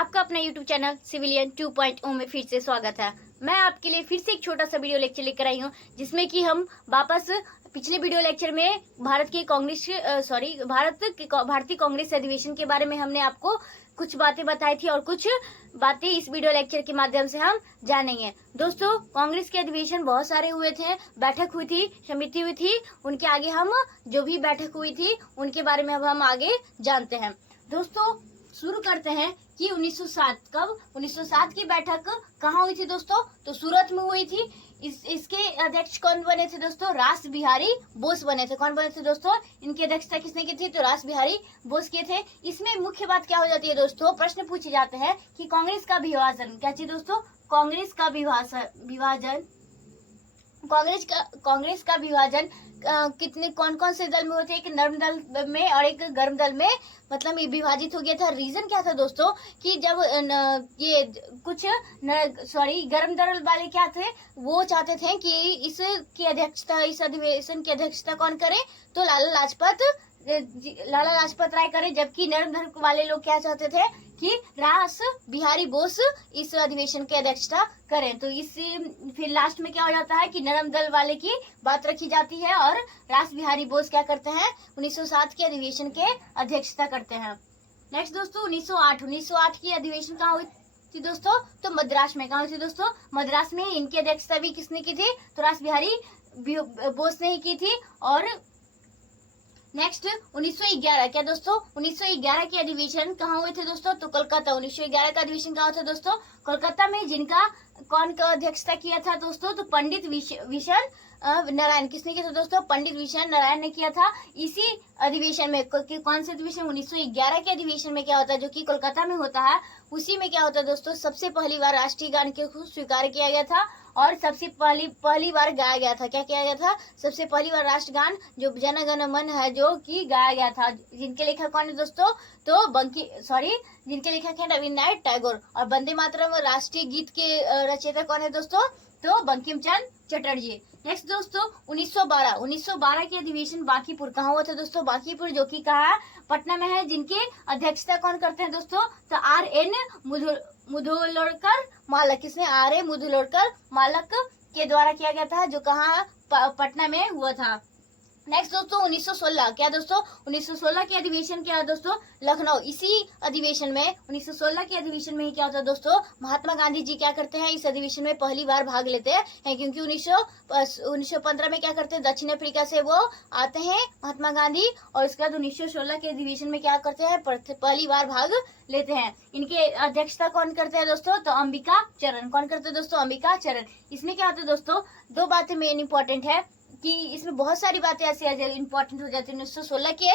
आपका अपना YouTube channel civilian 2.0 में फिर से स्वागत है। मैं आपके लिए फिर से एक छोटा सा वीडियो लेक्चर लेकर आई हूँ, जिसमें कि हम वापस पिछले वीडियो लेक्चर में भारतीय कांग्रेस अधिवेशन के बारे में हमने आपको कुछ बातें बताई थी और कुछ बातें इस वीडियो लेक्चर के माध्यम से हम जानेंगे। दोस्तों, कांग्रेस के अधिवेशन बहुत सारे हुए थे, बैठक हुई थी, समिति हुई थी, उनके आगे हम जो भी बैठक हुई थी उनके बारे में अब हम आगे जानते हैं। दोस्तों, शुरू करते हैं कि 1907 की बैठक कहाँ हुई थी दोस्तों? तो सूरत में हुई थी। इसके अध्यक्ष कौन बने थे दोस्तों? रास बिहारी बोस बने थे। कौन बने थे दोस्तों? इनकी अध्यक्षता किसने की थी? तो रास बिहारी बोस के थे। इसमें मुख्य बात क्या हो जाती है दोस्तों? प्रश्न पूछे जाते हैं कि कांग्रेस का विभाजन क्या चीज दोस्तों? कांग्रेस का विभाजन कांग्रेस का विभाजन कितने कौन कौन से दल में होते? एक नर्म दल में और एक गर्म दल में, मतलब ये विभाजित हो गया था। रीजन क्या था दोस्तों? कि जब ये कुछ गर्म दल वाले क्या थे, वो चाहते थे कि इस अधिवेशन की अध्यक्षता कौन करे? तो लाला लाजपत राय करे। जबकि नर्म दल वाले लोग क्या चाहते थे कि रास बिहारी बोस इस अधिवेशन की अध्यक्षता करें। तो फिर लास्ट में क्या हो जाता है कि नरम दल वाले की बात रखी जाती है और रास बिहारी बोस क्या करते हैं? 1907 के अधिवेशन के अध्यक्षता करते हैं। नेक्स्ट दोस्तों, 1908 की अधिवेशन कहाँ हुई थी दोस्तों? तो मद्रास में। कहाँ हुई थी दोस्तों? मद्रास में। इनकी अध्यक्षता भी किसने की थी? तो रास बिहारी बोस ने ही की थी। और नेक्स्ट 1911 क्या दोस्तों? 1911 के अधिवेशन कहाँ हुए थे दोस्तों? तो कोलकाता। 1911 का अधिवेशन कहाँ था दोस्तों? कोलकाता में। जिनका कौन का अध्यक्षता किया था दोस्तों? तो पंडित विशन नारायण। किसने किया था दोस्तों? पंडित विशन नारायण ने किया था। इसी अधिवेशन में कौन से अधिवेशन? 1911 के अधिवेशन में क्या होता है, जो कि कोलकाता में होता है, उसी में क्या होता है दोस्तों? सबसे पहली बार राष्ट्रीय गान को स्वीकार किया गया था और सबसे पहली बार गाया गया था। क्या किया गया था? सबसे पहली बार राष्ट्रगान जो जन गण मन है जो कि गाया गया था। जिनके लेखक कौन है दोस्तों? तो जिनके लेखक है रविन्द्रनाथ टैगोर। और वंदे मातरम राष्ट्रीय गीत के रचयिता कौन है दोस्तों? तो बंकिम चंद्र चटर्जी। नेक्स्ट दोस्तों, 1912 के अधिवेशन बांकीपुर कहाँ हुआ था दोस्तों? बांकीपुर, जो कि कहाँ? पटना में है। जिनके अध्यक्षता कौन करते हैं दोस्तों? तो R.N. मुधोलकर मालक। किसने? R.A. मुधोलकर मालक के द्वारा किया गया था, जो कहाँ? पटना में हुआ था। नेक्स्ट दोस्तों, 1916 क्या दोस्तों? 1916 के अधिवेशन क्या है दोस्तों? लखनऊ। इसी अधिवेशन में 1916 के अधिवेशन में ही क्या होता है दोस्तों? महात्मा गांधी जी क्या करते हैं? इस अधिवेशन में पहली बार भाग लेते हैं, क्योंकि 1915 में क्या करते हैं? दक्षिण अफ्रीका से वो आते हैं महात्मा गांधी, और उसके बाद 1916 के अधिवेशन में क्या करते हैं? पहली बार भाग लेते हैं। इनके अध्यक्षता कौन करते हैं दोस्तों? तो अंबिका चरण। कौन करते हैं दोस्तों? अंबिका चरण। इसमें क्या होता है दोस्तों? दो बातें मेन इंपॉर्टेंट है कि इसमें बहुत सारी बातें ऐसी इंपॉर्टेंट हो जाती है 1916 के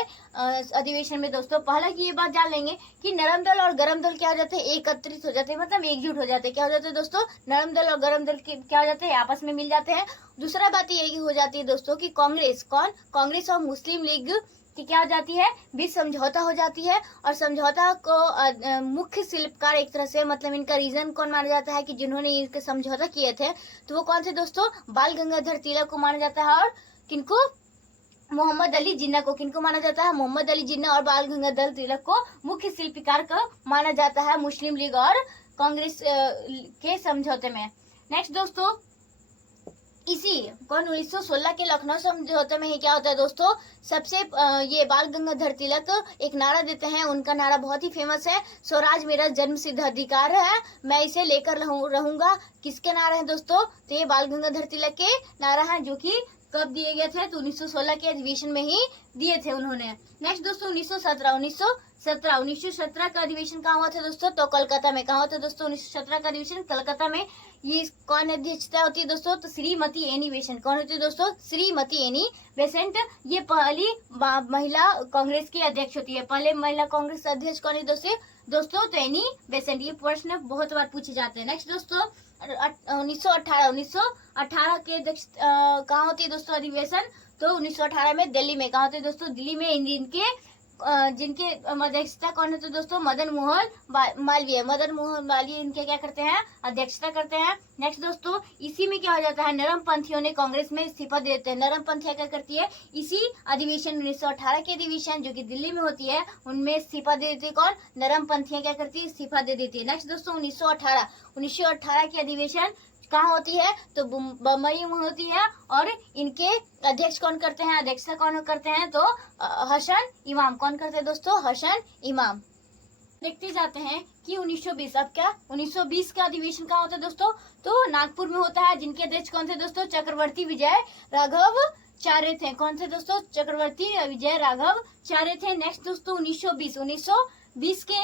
अधिवेशन में दोस्तों। पहला की ये बात जान लेंगे कि नरम दल और गरम दल क्या हो जाते हैं? एकत्रित हो जाते हैं, मतलब एकजुट हो जाते हैं। क्या हो जाते हैं दोस्तों? नरम दल और गरम दल क्या हो जाते हैं? आपस में मिल जाते हैं। दूसरा बात यही हो जाती है दोस्तों कि कांग्रेस और मुस्लिम लीग कि क्या हो जाती है? बीच समझौता हो जाती है। और समझौता को मुख्य शिल्पकार एक तरह से, मतलब इनका रीजन कौन माना जाता है कि जिन्होंने इनके समझौता किए थे, तो वो कौन थे दोस्तों? बाल गंगाधर तिलक को माना जाता है। और किनको? मोहम्मद अली जिन्ना को। किनको माना जाता है? मोहम्मद अली जिन्ना और बाल गंगाधर तिलक को मुख्य शिल्पकार को माना जाता है मुस्लिम लीग और कांग्रेस के समझौते में। नेक्स्ट दोस्तों, इसी 1916 के लखनऊ समझौते में ही क्या होता है दोस्तों? सबसे ये बाल गंगाधर तिलक एक नारा देते हैं। उनका नारा बहुत ही फेमस है, स्वराज मेरा जन्म सिद्ध अधिकार है, मैं इसे लेकर रहूंगा। किसके नारा है दोस्तों? तो ये बाल गंगाधर तिलक के नारा है, जो कि कब दिए गए थे? तो 1916 के अधिवेशन में ही दिए थे उन्होंने। नेक्स्ट दोस्तों, 1917 का अधिवेशन कहाँ हुआ था दोस्तों? तो कोलकाता में। कहाँ हुआ था दोस्तों? 1917 का अधिवेशन कोलकाता में। ये कौन अध्यक्षता होती है दोस्तों? तो श्रीमती एनी बेसेंट। कौन होती है दोस्तों? Shrimati Annie Besant. ये पहली महिला कांग्रेस की अध्यक्ष होती है। पहले महिला कांग्रेस अध्यक्ष कौन है दोस्तों? तो एनी बेसेंट। ये प्रश्न बहुत बार पूछे जाते हैं। नेक्स्ट दोस्तों, 1918 के अध्यक्ष कहाँ होती है दोस्तों अधिवेशन? तो 1918 में दिल्ली में। कहाँ होते हैं दोस्तों? दिल्ली में। इनके जिनके अध्यक्षता कौन है तो दोस्तों मदन मोहन मालवीय। मदन मोहन मालवीय इनके क्या करते हैं, अध्यक्षता करते हैं। नेक्स्ट दोस्तों, इसी में क्या हो जाता है, नरम पंथियों ने कांग्रेस में इस्तीफा दे देते हैं। नरम पंथिया क्या करती है, इसी अधिवेशन 1918 के अधिवेशन जो कि दिल्ली में होती है उनमें इस्तीफा दे देती है। कौन, नरम पंथियां क्या करती है, इस्तीफा दे देती है। नेक्स्ट दोस्तों 1918 की अधिवेशन कहाँ होती है तो बम्बई में होती है। और इनके अध्यक्ष कौन करते हैं, अध्यक्षता कौन करते हैं तो हसन इमाम। कौन करते हैं दोस्तों, हसन इमाम। देखते जाते हैं कि 1920 अब क्या 1920 का अधिवेशन कहाँ होता है दोस्तों तो नागपुर में होता है। जिनके अध्यक्ष कौन थे दोस्तों, चक्रवर्ती विजय राघव चार्य थे। कौन थे दोस्तों, चक्रवर्ती विजय राघव चार्य थे। नेक्स्ट दोस्तों 1920 के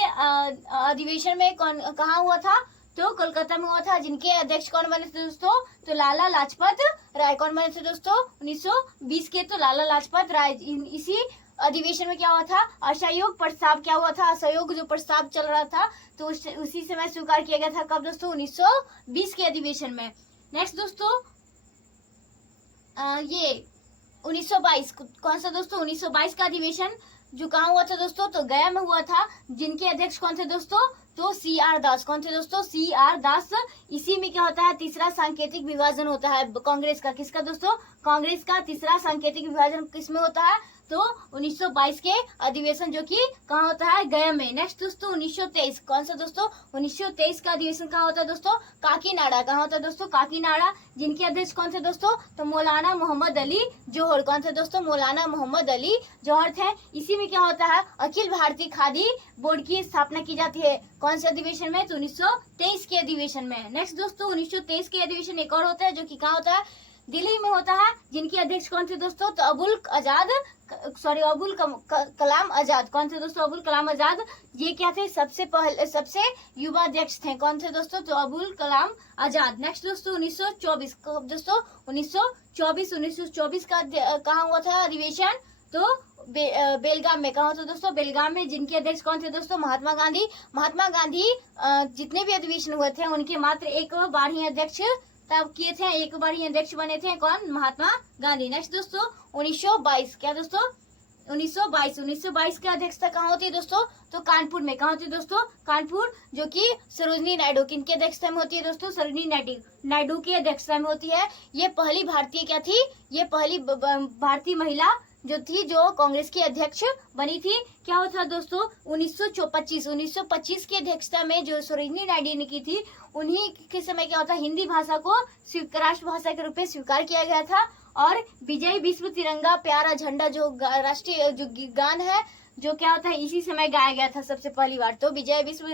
अधिवेशन में कौन कहाँ हुआ था तो कोलकाता में हुआ था। जिनके अध्यक्ष कौन बने थे दोस्तों तो लाला लाजपत राय। कौन बने थे दोस्तों 1920 के तो लाला लाजपत राय। इसी अधिवेशन में क्या हुआ था, असहयोग प्रस्ताव क्या हुआ था, असहयोग जो प्रस्ताव चल रहा था तो उसी समय स्वीकार किया गया था। कब दोस्तों 1920 के अधिवेशन में। नेक्स्ट दोस्तों ये 1922 कौन सा दोस्तों 1922 का अधिवेशन जो कहाँ हुआ था दोस्तों तो गया में हुआ था। जिनके अध्यक्ष कौन थे दोस्तों तो CR दास। कौन थे दोस्तों, CR दास। इसी में क्या होता है, तीसरा सांकेतिक विभाजन होता है कांग्रेस का। किसका दोस्तों, कांग्रेस का तीसरा सांकेतिक विभाजन किसमें होता है तो 1922 के अधिवेशन जो कि कहाँ होता है, गया में। नेक्स्ट दोस्तों 1923 कौन सा दोस्तों 1923 का अधिवेशन कहाँ होता है दोस्तों, काकीनाडा। कहाँ होता है दोस्तों, काकीनाडा। जिनके अध्यक्ष कौन थे दोस्तों तो मौलाना मोहम्मद अली जौहर। कौन थे दोस्तों, मौलाना मोहम्मद अली जौहर थे। इसी में क्या होता है, अखिल भारतीय खादी बोर्ड की स्थापना की जाती है। कौन से अधिवेशन में तो 1923 के अधिवेशन में। नेक्स्ट दोस्तों 1923 के अधिवेशन एक और होता है जो कि कहाँ होता है, दिल्ली में होता है। जिनके अध्यक्ष कौन थे दोस्तों तो अबुल कलाम आजाद। कौन थे दोस्तों, अबुल कलाम आजाद। ये क्या थे, सबसे युवा अध्यक्ष थे। कौन थे दोस्तों तो अबुल कलाम आजाद। नेक्स्ट दोस्तों 1924 कब दोस्तों 1924 का कहाँ हुआ था अधिवेशन तो बेलगाम में। कहाँ था दोस्तों, बेलगाम में। जिनके अध्यक्ष कौन थे दोस्तों, महात्मा गांधी। महात्मा गांधी जितने भी अधिवेशन हुए थे उनके मात्र एक बार ही अध्यक्ष तब किए थे, एक बार ही अध्यक्ष बने थे। कौन, महात्मा गांधी। नेक्स्ट दोस्तों 1922 क्या दोस्तों 1922 की अध्यक्षता कहाँ होती है दोस्तों तो कानपुर में। कहाँ होती है दोस्तों, कानपुर। जो कि सरोजनी नायडू किनके अध्यक्षता में होती है दोस्तों, सरोजनी नायडू की अध्यक्षता में होती है। ये पहली भारतीय क्या थी, ये पहली भारतीय महिला जो थी जो कांग्रेस की अध्यक्ष बनी थी। क्या होता दोस्तों 1925 की अध्यक्षता में जो सरोजनी नायडू ने की थी उन्हीं के समय क्या होता हिंदी भाषा को राष्ट्र भाषा के रूप में स्वीकार किया गया था। और विजय विश्व तिरंगा प्यारा झंडा जो राष्ट्रीय जो गान है जो क्या होता है इसी समय गाया गया था सबसे पहली बार। तो विजय विश्व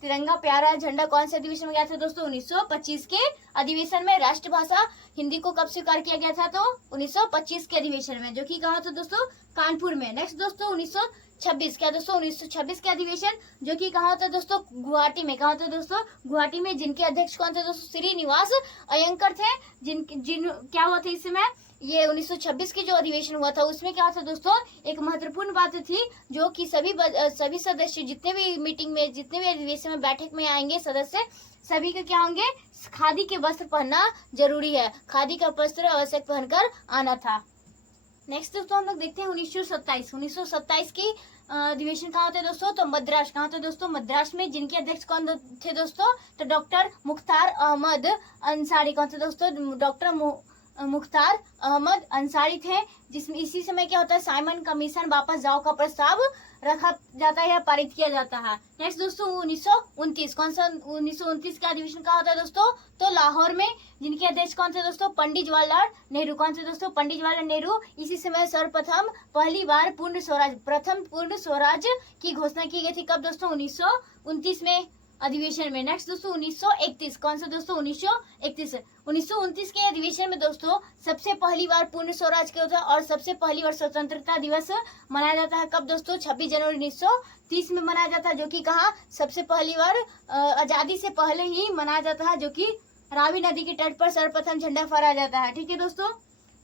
तिरंगा प्यारा झंडा कौन से अधिवेशन में गया था दोस्तों 1925 के अधिवेशन में। राष्ट्रभाषा हिंदी को कब स्वीकार किया गया था तो 1925 के अधिवेशन में जो कि कहा था दोस्तों कानपुर में। नेक्स्ट दोस्तों 1926 क्या दोस्तों 1926 के अधिवेशन जो कि कहा था दोस्तों गुवाहाटी में। कहा था दोस्तों गुवाहाटी में। जिनके अध्यक्ष कौन थे दोस्तों श्रीनिवास अयंकर थे। जिन क्या हुआ था इस समय ये 1926 के जो अधिवेशन हुआ था उसमें क्या था दोस्तों एक महत्वपूर्ण बात थी जो कि सभी सदस्य जितने भी मीटिंग में जितने भी अधिवेशन में बैठक में आएंगे सदस्य सभी के क्या होंगे खादी के वस्त्र पहनना जरूरी है। खादी का वस्त्र आवश्यक पहनकर आना था। नेक्स्ट दोस्तों हम लोग देखते हैं 1927 की अधिवेशन कहाँ होते दोस्तों तो मद्रास। कहाँ होते दोस्तों मद्रास में। जिनके अध्यक्ष कौन थे दोस्तों तो डॉक्टर मुख्तार अहमद अंसारी। कौन थे दोस्तों डॉक्टर मुख्तार अहमद अंसारी थे। जिसमें इसी समय क्या होता है साइमन कमीशन वापस जाओ का प्रस्ताव रखा जाता है या पारित किया जाता है। नेक्स्ट दोस्तों 1929 कौन सा 1929 का अधिवेशन कहाँ होता है दोस्तों तो लाहौर में। जिनके अध्यक्ष कौन थे दोस्तों पंडित जवाहरलाल नेहरू। कौन थे दोस्तों पंडित जवाहरलाल नेहरू। इसी समय सर्वप्रथम पहली बार प्रथम पूर्ण स्वराज की घोषणा की गई थी। कब दोस्तों 1929 में अधिवेशन में। नेक्स्ट दोस्तों 1931 कौन सा दोस्तों 1929 के अधिवेशन में दोस्तों सबसे पहली बार पूर्ण स्वराज के होता है और सबसे पहली बार स्वतंत्रता दिवस मनाया जाता है। कब दोस्तों 26 जनवरी 1930 में मनाया जाता है जो कि कहा सबसे पहली बार आजादी से पहले ही मनाया जाता है जो कि रावी नदी के तट पर सर्वप्रथम झंडा फहराया जाता है। ठीक है दोस्तों।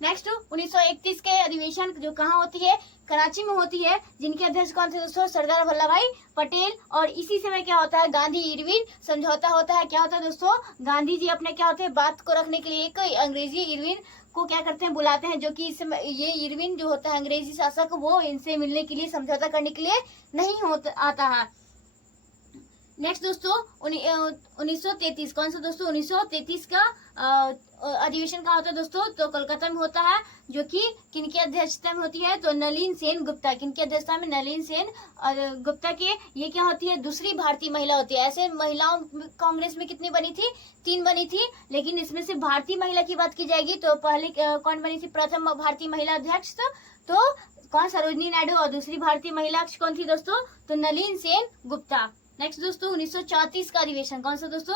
नेक्स्ट 1931 के अधिवेशन जो कहाँ होती है, कराची में होती है, जिनके अध्यक्ष कौन थे दोस्तों, सरदार वल्लभ भाई पटेल। और इसी समय क्या होता है, गांधी इरविन समझौता होता है। क्या होता है दोस्तों, गांधी जी अपने क्या होते हैं, बात को रखने के लिए एक अंग्रेजी इरविन को क्या करते हैं, बुलाते हैं, जो कि इस समय ये इरविन जो होता है अंग्रेजी शासक, वो इनसे मिलने के लिए, समझौता करने के लिए नहीं आता है। नेक्स्ट दोस्तों 1933, कौन सा दोस्तों, 1933 का अधिवेशन कहाँ होता है दोस्तों, तो कोलकाता में होता है, जो कि किनकी अध्यक्षता में होती है, तो नलिन सेन गुप्ता, किनकी अध्यक्षता में, नलिन सेन गुप्ता के। ये क्या होती है, दूसरी भारतीय महिला होती है। ऐसे महिलाओं कांग्रेस में कितनी बनी थी, 3 बनी थी, लेकिन इसमें से भारतीय महिला की बात की जाएगी तो पहले कौन बनी थी, प्रथम भारतीय महिला अध्यक्ष तो कौन, सरोजिनी नायडू। और दूसरी भारतीय महिला कौन थी दोस्तों, तो नलिन सेन गुप्ता। नेक्स्ट दोस्तों 1934 का अधिवेशन, कौन सा दोस्तों,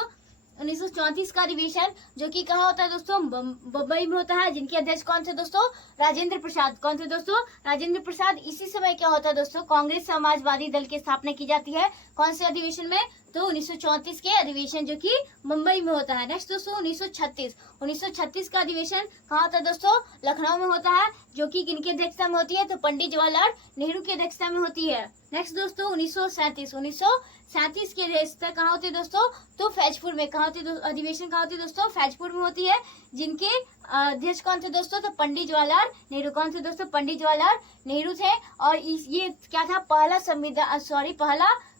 1934 का अधिवेशन, जो कि कहाँ होता है दोस्तों, बम्बई में होता है, जिनके अध्यक्ष कौन थे दोस्तों, राजेंद्र प्रसाद। कौन थे दोस्तों, राजेंद्र प्रसाद। इसी समय क्या होता है दोस्तों, कांग्रेस समाजवादी दल की स्थापना की जाती है, कौन से अधिवेशन में, तो 1934 के अधिवेशन, जो कि मुंबई में होता है। नेक्स्ट दोस्तों 1936 का अधिवेशन कहाँ होता है दोस्तों, लखनऊ में होता है, जो कि किनकी अध्यक्षता में होती है, तो पंडित जवाहरलाल नेहरू की अध्यक्षता में होती है। नेक्स्ट दोस्तों 1937 की अध्यक्षता कहाँ होती है दोस्तों, तो फैजपुर में। कहाँ होती है अधिवेशन, कहाँ होती है दोस्तों, फैजपुर में होती है, जिनके अध्यक्ष कौन थे दोस्तों, तो पंडित जवाहरलाल नेहरू। कौन थे दोस्तों, पंडित जवाहरलाल नेहरू थे। और ये क्या था, पहला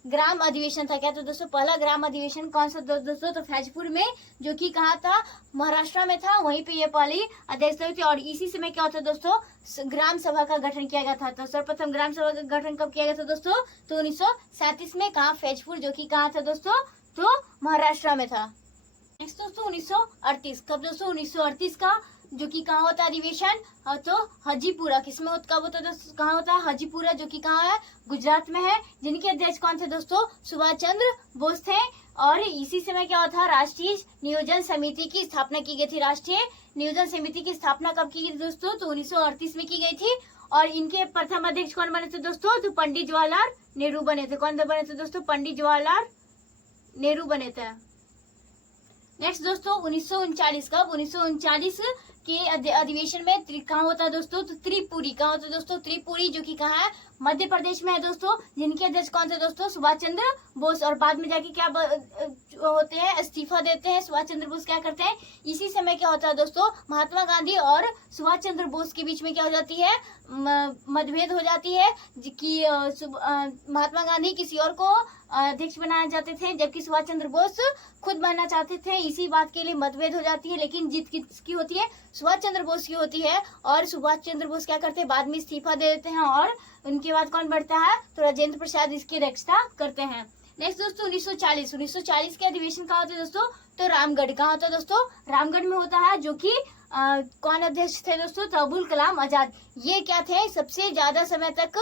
ग्राम अधिवेशन था। क्या था दोस्तों, पहला ग्राम अधिवेशन कौन सा दोस्तों, तो फैजपुर में, जो कि कहाँ था, महाराष्ट्र में था, वहीं पे ये पहली अध्यक्षता हुई थी। और इसी समय क्या होता है दोस्तों, ग्राम सभा का गठन किया गया था। तो सर्वप्रथम ग्राम सभा का गठन कब किया गया था दोस्तों, तो 1937 में। कहाँ, फैजपुर, जो कि कहाँ था दोस्तों, तो महाराष्ट्र में था। नेक्स्ट दोस्तों 1938, कब दोस्तों, 1938 का, जो कि कहाँ होता है अधिवेशन, तो हजीपुरा। किसमें कब होता है दोस्तों, कहाँ होता है, हजीपुरा, जो कि कहाँ है, गुजरात में है, जिनके अध्यक्ष कौन थे दोस्तों, सुभाष चंद्र बोस थे। और इसी समय क्या होता है, राष्ट्रीय नियोजन समिति की स्थापना की गई थी। राष्ट्रीय नियोजन समिति की स्थापना कब की गई दोस्तों, तो 1938 में की गई थी। और इनके प्रथम अध्यक्ष कौन बने थे दोस्तों, तो पंडित जवाहरलाल नेहरू बने थे। कौन बने थे दोस्तों, पंडित जवाहरलाल नेहरू बने थे। नेक्स्ट दोस्तों 1939, कब, 1939 के अधिवेशन में कहाँ होता है दोस्तों, तो त्रिपुरी। कहाँ होता है दोस्तों, त्रिपुरी, जो कि कहाँ है, मध्य प्रदेश में है दोस्तों, जिनके अध्यक्ष कौन थे दोस्तों, सुभाष चंद्र बोस। और बाद में जाके क्या होते हैं, इस्तीफा देते हैं सुभाष चंद्र बोस। क्या करते हैं, इसी समय क्या होता है दोस्तों, महात्मा गांधी और सुभाष चंद्र बोस के बीच में क्या हो जाती है, मतभेद हो जाती है, कि महात्मा गांधी किसी और को अध्यक्ष बनाना चाहते थे, जबकि सुभाष चंद्र बोस खुद बनना चाहते थे। इसी बात के लिए मतभेद हो जाती है, लेकिन जीत किसकी होती है, सुभाष चंद्र बोस की होती है। और सुभाष चंद्र बोस क्या करते हैं, बाद में इस्तीफा दे देते हैं, और उनके बाद कौन बढ़ता है, तो राजेंद्र प्रसाद इसकी अध्यक्षता करते हैं। नेक्स्ट दोस्तों 1940 के अधिवेशन कहाँ होते हैं दोस्तों, तो रामगढ़। कहाँ होता है दोस्तों, रामगढ़ में होता है, जो कि कौन अध्यक्ष थे दोस्तों, तो अबुल कलाम आजाद। ये क्या थे, सबसे ज्यादा समय तक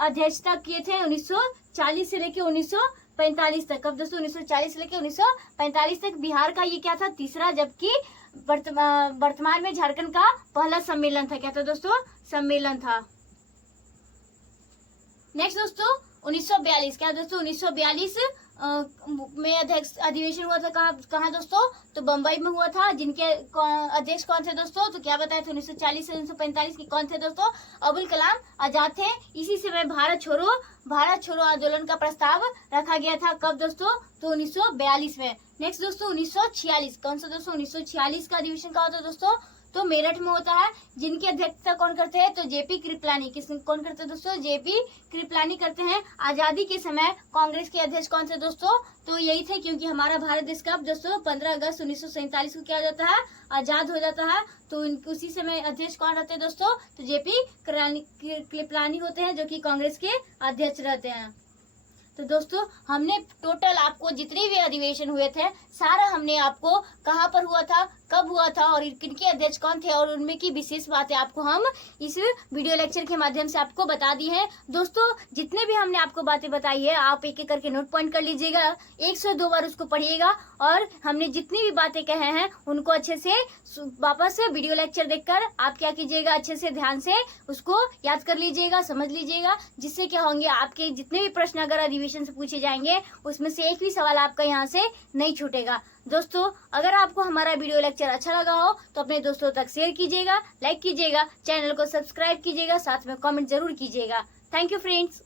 अध्यक्षता किए थे, 1940 से लेकर 1945 तक। कब दोस्तों, 1940 से लेकर 1945 तक। बिहार का ये क्या था, तीसरा, जबकि वर्तमान में झारखंड का पहला सम्मेलन था। क्या था दोस्तों, सम्मेलन था। नेक्स्ट दोस्तों 1942, क्या दोस्तों, 1942 में अधिवेशन हुआ था। कहाँ दोस्तों, तो बम्बई में हुआ था, जिनके अध्यक्ष कौन थे दोस्तों, तो क्या बताया था, 1940 से 1945 की कौन थे दोस्तों, अबुल कलाम आजाद थे। इसी समय भारत छोड़ो आंदोलन का प्रस्ताव रखा गया था। कब दोस्तों, तो 1942 में। नेक्स्ट दोस्तों 1946, कौन सा दोस्तों, 1946 का अधिवेशन कहाँ होता है दोस्तों, तो मेरठ में होता है, जिनकी अध्यक्षता कौन करते हैं, तो जेपी कृपलानी। कौन करते हैं दोस्तों, जेपी कृपलानी करते हैं। आजादी के समय कांग्रेस के अध्यक्ष कौन थे दोस्तों, तो यही थे, क्योंकि हमारा भारत देश कब दोस्तों 15 अगस्त 1947 को क्या हो जाता है, आजाद हो जाता है। तो उसी समय अध्यक्ष कौन रहते हैं दोस्तों, तो जेपी कृपलानी होते हैं, जो कि कांग्रेस के अध्यक्ष रहते हैं। तो दोस्तों हमने टोटल आपको जितने भी अधिवेशन हुए थे, सारा हमने आपको कहाँ पर हुआ था, कब हुआ था, और किनके अध्यक्ष कौन थे, और उनमें की विशेष बातें आपको हम इस वीडियो लेक्चर के माध्यम से आपको बता दी है। दोस्तों जितने भी हमने आपको बातें बताई है, आप एक एक करके नोट पॉइंट कर लीजिएगा, 102 बार उसको पढ़िएगा, और हमने जितनी भी बातें कहे हैं उनको अच्छे से वापस वीडियो लेक्चर देखकर आप क्या कीजिएगा, अच्छे से ध्यान से उसको याद कर लीजिएगा, समझ लीजिएगा, जिससे क्या होंगे, आपके जितने भी प्रश्न अगर अधिवेशन अधिवेशन से पूछे जाएंगे, उसमें से एक भी सवाल आपका यहाँ से नहीं छूटेगा। दोस्तों, अगर आपको हमारा वीडियो लेक्चर अच्छा लगा हो तो अपने दोस्तों तक शेयर कीजिएगा, लाइक कीजिएगा, चैनल को सब्सक्राइब कीजिएगा, साथ में कमेंट जरूर कीजिएगा। Thank you friends.